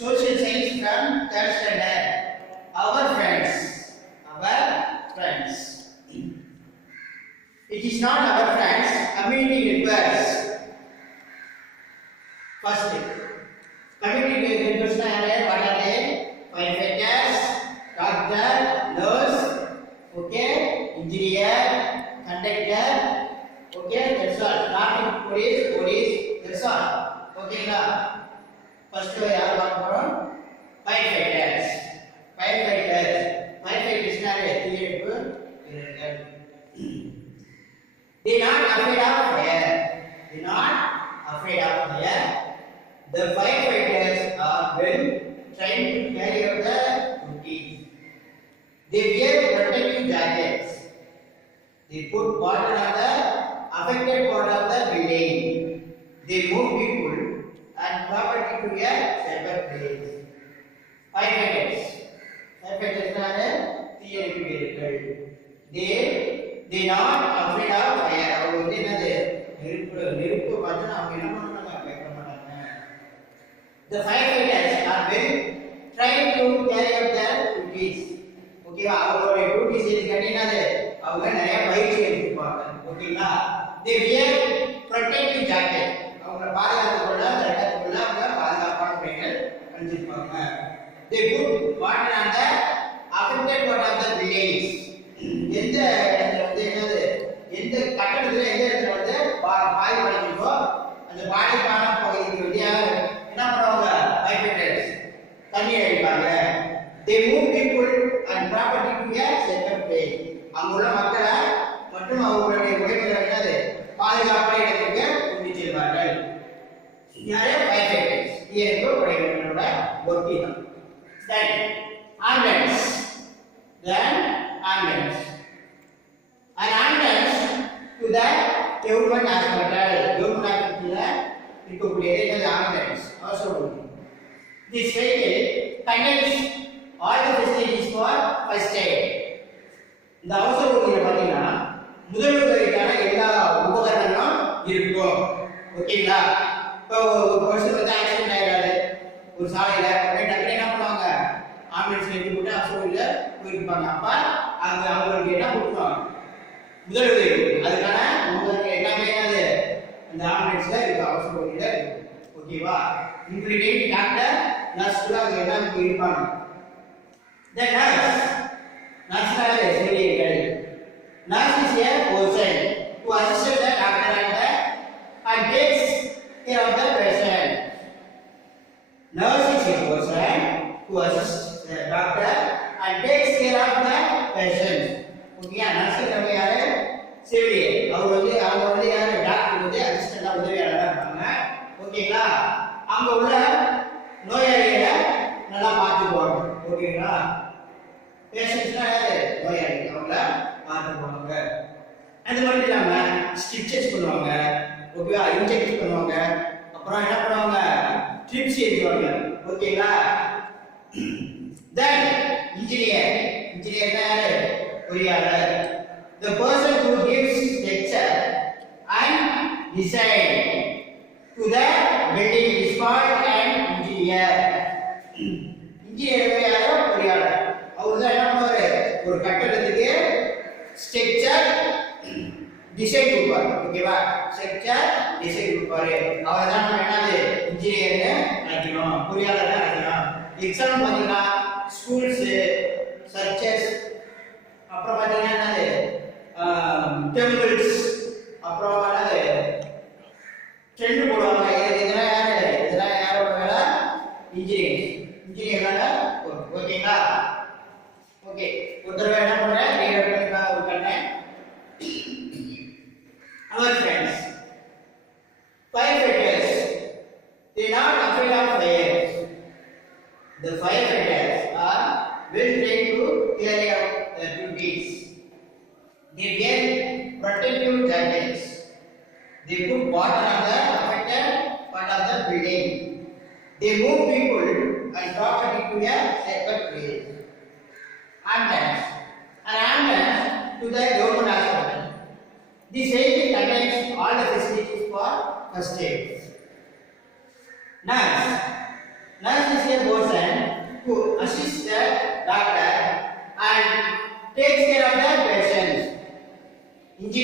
social science from third standard. Our friends. Our friends. It is not our friends, community members. First, community members what are they? Firefighters, doctor, nurse, okay, engineer, conductor, okay, that's all. Traffic police, that's all. Okay, now first we are about firefighters. Firefighters are they not afraid of fire. They not afraid of fire. The firefighters are well trained to carry out the duty. They wear protective jackets. They put water on the affected part of the building. They move people and property to a safer place. Firefighters are theoretical. They not afraid of fire. அவங்க வந்து என்னது நெருப்பு பார்த்தா அவங்க என்ன பண்ணுவாங்க பயப்பட மாட்டாங்க. The firefighters are well trained to carry out their duties. ஓகேவா அவங்களோட டியூட்டிஸ் எதுக்காண்டி என்னது அவங்க நிறைய பயிற்சி எடுத்துப்பாங்க. ஓகேங்களா they wear protective jacket. அவங்கள பாதுகாத்துக்கொள்ள ரெக்கத்துக்குள்ள அவங்க பாதுகாப்பான உடைகள் அணிஞ்சிருப்பாங்க. they put water on the affected part of the village. எந்த இடத்துல வந்து என்னது எந்த கட்டடத்துல எந்த இடத்துல வந்து பாதிப்படைஞ்சிருக்கோ அந்த பாதிப்பான பகுதிக்கு வந்து என்ன பண்ணுவாங்க firefighters தண்ணி அடிப்பாங்க. they move people and property to a safer place. அங்குள்ள மக்களை மற்றும் அவர்களுடைய உடைமைகளை என்னது பாதுகாப்பான இடத்துக்கு கொண்டு செல்வார்கள். நிறைய firefighters இயற்கை உடைமைகளோட working. then ambulance. An ambulance to the government hospital. Government hospital இருக்கக்கூடிய ambulance also. This vehicle contains all the facilities for first aid. இந்த அவசர ஊர்தியில பாத்தீங்கன்னா முதலுதவிக்கான எல்லா உபகரணங்களும் இருக்கும். ஓகேங்களா இப்போ ஒரு பர்சன் வந்து ஆக்சிடென்ட் ஆயிடாது ஒரு சாலையில உடனே டக்குனு என்ன பண்ணுவாங்க ஆம்புலன்ஸ்ல ஏற்றி போட்டு ஹாஸ்பிட்டல்ல போயிருப்பாங்க. அப்ப அங்க அவங்களுக்கு என்ன கொடுப்பாங்க முதலுதவி. அதுக்கான உங்களுக்கு எல்லாமே அது அந்த ஆம்புலன்ஸ்ல இருக்கு அவசர ஊர்தியில இருக்கு. ஓகேவா இன்க்ளூடிங் டாக்டர் நர்ஸ் கூட அங்க எல்லாம் இருப்பாங்க. The nurse செவிலியர்கள். Nurse is a person who assists the doctor and takes care of the patient. Nurse is a person who assists the doctor and takes care of the patient. Okay nurse நம்ம யாரு செவிலியர். அவங்க வந்து யாரு doctor வந்து அசிஸ்டண்டா உதவியாளரா இருப்பாங்க. ஓகேங்களா அங்க உள்ள நோயாளிகளை நல்லா பார்த்துக்குவாங்க. ஓகேங்களா பேஷண்ட்ஸ்னா யாரு நோயாளி அவங்கள பார்த்துக்குவாங்க. அது மட்டும் இல்லாம ஸ்டிச்சஸ் பண்ணுவாங்க. ஓகேவா இன்ஜெக்ட் பண்ணுவாங்க. அப்புறம் என்ன பண்ணுவாங்க ட்ரிப்ஸ் ஏற்றுவாங்க. ஓகேங்களா தென் இன்ஜினியர் யாரு பொறியாளர். the person who gives lecture and design to the building is called an engineer. Engineer யாரு பொறியாளர். அவர் தான் என்ன பண்ணுவாரு ஒரு கட்டடத்துக்கு ஸ்ட்ரக்சர் டிசைன் கொடுப்பாரு. ஓகேவா ஸ்ட்ரக்சர் டிசைன் கொடுப்பாரு. அவர் தான் நம்ம என்னது இன்ஜினியர்னு நினைக்கணும் பொறியாளர் நினைக்கணும். எக்ஸாம்பிள் பார்த்தீங்கன்னா ஸ்கூல்ஸ் சர்ச்சஸ் அப்புறம் பார்த்தீங்கன்னா என்னது டெம்பிள்ஸ் அப்புறம் என்னது ட்ரெண்ட் போடுவாங்க. இதெல்லாம் யாரோட வேலை இன்ஜினியர் வேலை. ஓகேங்களா ஓகே ஒரு தடவை என்ன பண்றேன் ரீட் பண்ணி ஒரு கண்ணேன். Our friends firefighters they not afraid of fire. The firefighters are well trained to carry out their duties. They wear protective jackets. They put water on the affected part of the building. They move people and property to a safer place. Ambulance. An ambulance to the government hospital. This vehicle contains all the facilities for first aid. Nurse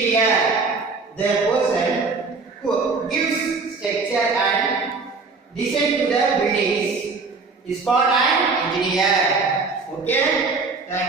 engineer. The person who gives structure and design to the buildings is called an engineer. Okay? Thank you.